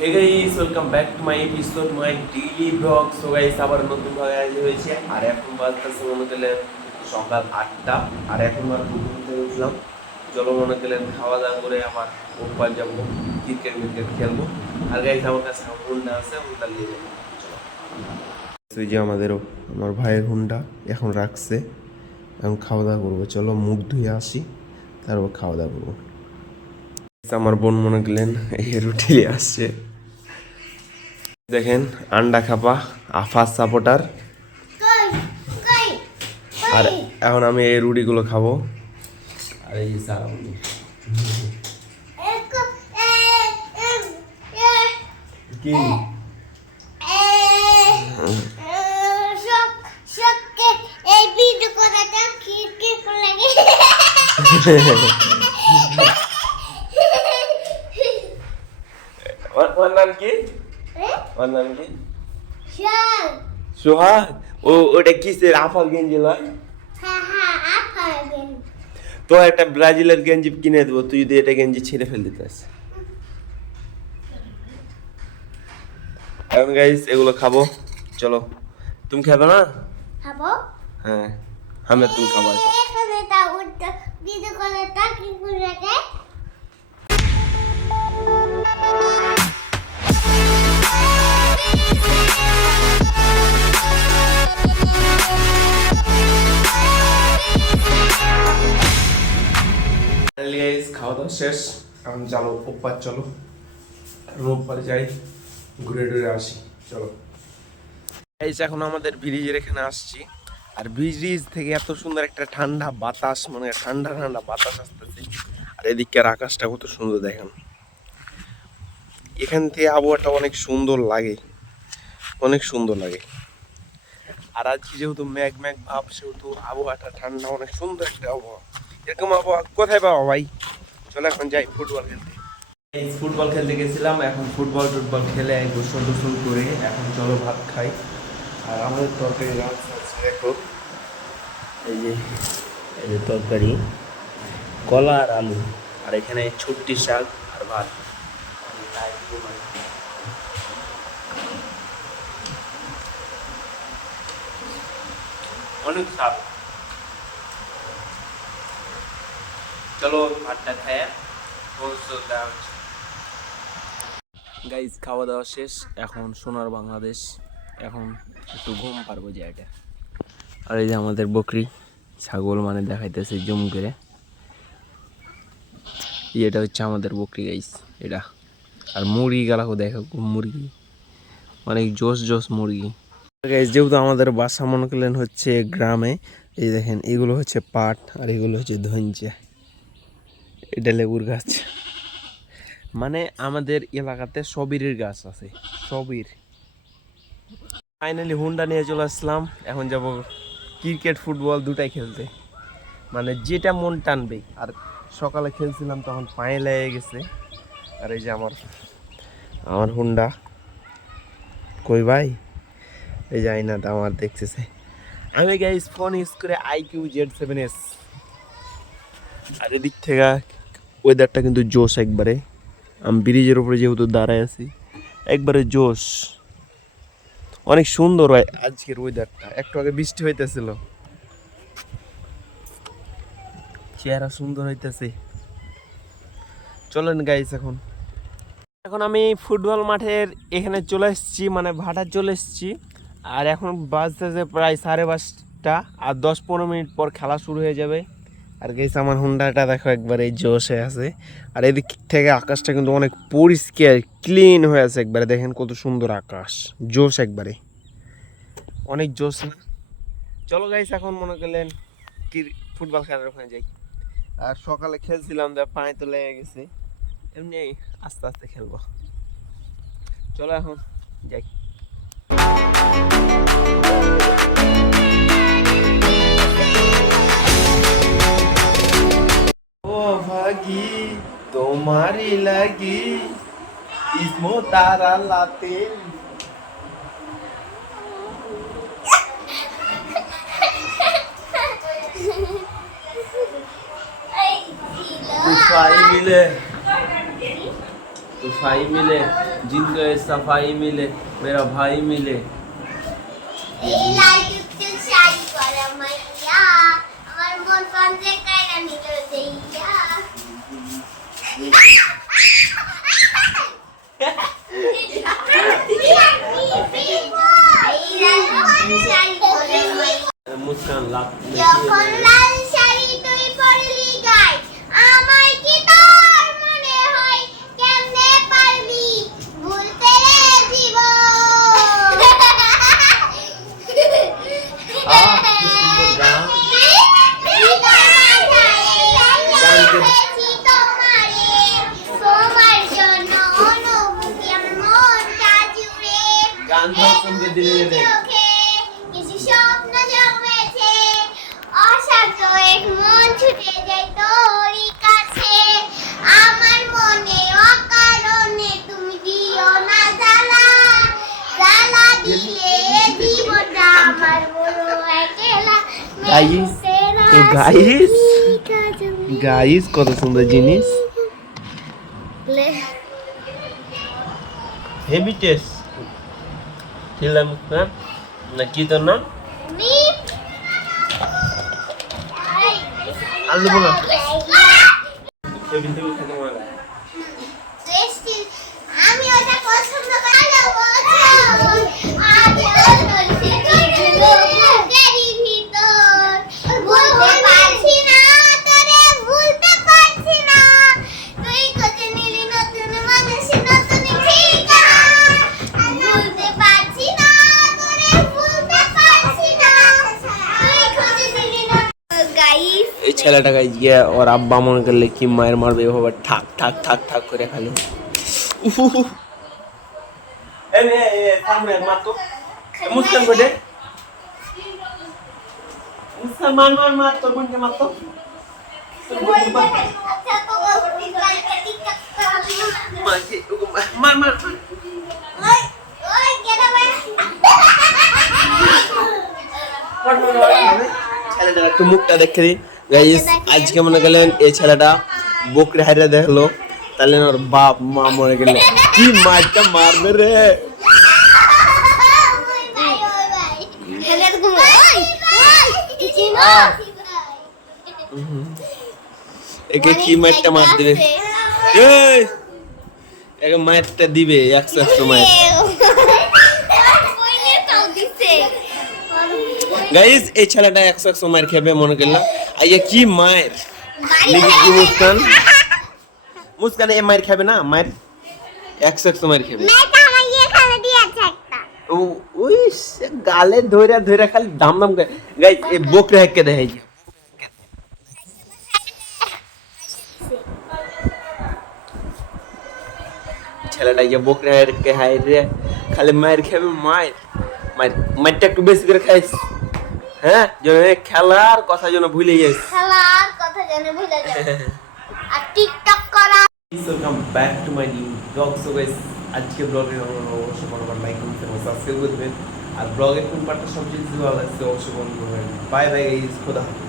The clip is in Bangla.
Hey guys, welcome back to my episode, my daily vlog. So guys, আবার নতুন ভাবে হাজির হয়েছে আর এখন বাজতেছে মনে করলেন সকাল 8টা আর এখন মাত্র ঘুম থেকে উঠলাম। চলো মনে করলেন খাওয়া দাওয়া করে আমার ওপার যাবো ক্রিকেট খেলবো। আর গাইস আমার কাছে হুন্ডা আছে, হুন্ডা নিয়ে যাবো। চলো ওই যে আমার ভাইয়ের হুন্ডা এখন রাখছে, এখন খাওয়া দাওয়া করবো। চলো মুখ ধুয়ে আসি, তারপর খাওয়া দাওয়া করবো। আমার বোন মনে করলেন এই রুটি আসছে, দেখেন আন্ডা খাপা আফাস সাপোর্টার। আর এখন আমি এই রুটিগুলো খাবো। আর এই সারামুনি কি ওর নাম কি? ওর নাম কি? সোহাগ। ওটা কিসের আফাল গেঞ্জি লয়? তো একটা ব্রাজিলের গেঞ্জি কিনে দেবো, তুই যদি এটা গেঞ্জি ছিঁড়ে ফেল দিতে। এখন গাইস এগুলো খাবো। চলো তুমি খাবে না? খাবো। হ্যাঁ আমি তুমি খাবো। এখানে তা উঠতে ভিডিও করে তা কি করে রে? গাইস খাওয়া দাওয়া শেষ, এখন চলো ওপার, চলো রোববার যাই, ঘুরে টুরে আসি। চলো গাইস এখন আমাদের ব্রিজের এখানে আসছি, আর ব্রিজ থেকে এত সুন্দর একটা ঠান্ডা বাতাস, মানে ঠান্ডা ঠান্ডা বাতাস আসতেছে। আর এদিকের আকাশটা কত সুন্দর দেখেন, এখান থেকে আবহাওয়াটা অনেক সুন্দর লাগে, অনেক সুন্দর লাগে। আর আজকে যেহেতু মেঘ ভাব, সেহেতু আবহাওয়াটা ঠান্ডা, অনেক সুন্দর একটা আবহাওয়া। এরকম আবহাওয়া কোথায় পাবো ভাই? চলো এখন যাই ফুটবল খেলতে। ফুটবল খেলতে গেছিলাম, এখন ফুটবল খেলে গোসল টোসল করে এখন চলো ভাত খাই। আর আমাদের তরকারি রান্না আছে এখন, এই যে তরকারি কলা আর আলু, আর এখানে ছুট্টি শাক আর ভাত। অনেক স্বাদ। চলো ভাতটা খায় গাইজ, খাওয়া দাওয়া শেষ, এখন সোনার বাংলাদেশ, এখন একটু ঘুম পারবো যে এটা। আর এই যে আমাদের বকরি ছাগল, মানে দেখাইতেছে জুম করে, এটা হচ্ছে আমাদের বকরি গাইজ এটা। আর মুরগি গালাকে দেখো, মুরগি অনেক জোস মুরগি গাইজ। যেহেতু আমাদের বাসা মনে করলেন হচ্ছে গ্রামে, এই দেখেন এগুলো হচ্ছে পাট আর এগুলো হচ্ছে ধঞ্চা, এটা লেবুর গাছ। মানে আমাদের এলাকাতে সবিরের গাছ আছে, সবির। ফাইনালি হুন্ডা নিয়ে চলে আসলাম, এখন যাব ক্রিকেট ফুটবল দুটাই খেলতে, মানে যেটা মন টানবে। আর সকালে খেলছিলাম তখন পায়ে লেগে গেছে। আর এই যে আমার হুন্ডা কই ভাই, এই যে আইনাটা আমার দেখতেছে। আমি গাইস ফোন ইউজ করে IQ Z7s। আর এদিক থেকে ওয়েদারটা কিন্তু জোশ একবারে, আমি ব্রিজের উপরে যেহেতু দাঁড়ায় আছি, একবারে জোশ, অনেক সুন্দর হয় আজকের ওয়েদারটা। একটু আগে বৃষ্টি হইতেছিল, চেহারা সুন্দর হইতেছে। চলেন গাইস এখন আমি ফুটবল মাঠের এখানে চলে এসেছি, মানে ভাটা চলে এসেছি। আর এখন বাজতেছে প্রায় 5:30, আর 10-15 মিনিট পর খেলা শুরু হয়ে যাবে। আর গাইস আমার হুন্ডাটা দেখো একবারে জোশে আছে। আর এদিক থেকে আকাশটা কিন্তু অনেক পরিষ্কার ক্লিন হয়ে আছে একবারে, দেখেন কত সুন্দর আকাশ, জোশ একবারে, অনেক জোশ না? চলো গাইস এখন মনে করলেন কি ফুটবল খেলার ওখানে যাই। আর সকালে খেলছিলাম, পায়ে তো লেগে গেছে, এমনি আস্তে আস্তে খেলবো। চলো এখন যাই। ও ভাগি তোমারি লাগি ইসমো তারা লাতে। Tufai mile. जिनको ये सफाई मिले मेरा भाई मिले এই লাইট উঠতে চাই করে মাইয়া আমার মন পাঞ্জে কাইরা নিল দেইয়া मुस्कान लाख যখন লাল শাড়ি তুই পরলি গাই আমায় কি তোর মনে হয় কেমনে পারবি ভুলতে রে জীবন তোমার জন্য অনুভূতি আমার মনটা জুড়ে গান শুনতে দিলে দে কিছু স্বপ্ন জমেছে অশান্ত এক মন ছুটে যায় তোরই কাছে আমার মনে অকারণে তুমি দিও না জ্বালা জ্বালা দিলে জীবনটা আমার বড় একলা Guys, তো guys, গাইস কত সুন্দর জিনিস হেভি টেস্ট খেলাম না কি তোর নাম আলু বলো আমি ওটা পছন্দ করি না ভুলতে পারছি না তোরে ভুলতে পারছি না তুই কোথা নিলি নতুন মানুষ নতুন ঠিকানা ভুলতে পারছি না তোরে ভুলতে পারছি না তুই কোথা নিলি নতুন গাইস এই ছেলেটা গাইজ গিয়ে ওর আব্বা মনে করলে কি মায়ের মারবে এভাবে ঠাক ঠাক ঠাক ঠাক করে খালি মুসকান করে মুসকান মার মার মার তোর বোনকে মার তো আচ্ছা তো মার মার ওই ওই কেন ছেলেটার একটু মুখটা দেখে দিই গাইস আজকে মনে গেলেন এই ছেলেটা বকরি হাইরা দেখলো তাহলে ওর বাপ মা মরে গেল কি মারটা মারবে রে একে কি মারটা মার দিবে এই একে মারটা দিবে 100 মার গাইস এই ছেলেটা 100 মার খাবে মনে করলাম আইয়া কি মার লিখি কি মুস্কান মুস্কান এ মার খাবে না মার 100 মার খাবে ও ওই গালে ধরে ধরে খালি দাম দাম করে গাইস এই বকরে হাক্কে দেখাই ছেলেটা গিয়ে বকরে হাক্কে হাই রে খালি মার খাবে মার মার মারটা একটু বেশি করে খাইস হ্যাঁ যেন খেলার কথা যেন ভুলে যাস খেলার কথা জানে ভুলে যাবে আর টিকটক করা welcome back to my new blog so guys আজকে ব্লগে অবশ্যই বরাবর লাইক করতে এবং সাবস্ক্রাইব করবেন আর ব্লগের কোন পার্টটা সবচেয়ে বেশি ভালো লাগছে অবশ্যই কমেন্ট করবেন বাই বাই গাইস খোদা হাফেজ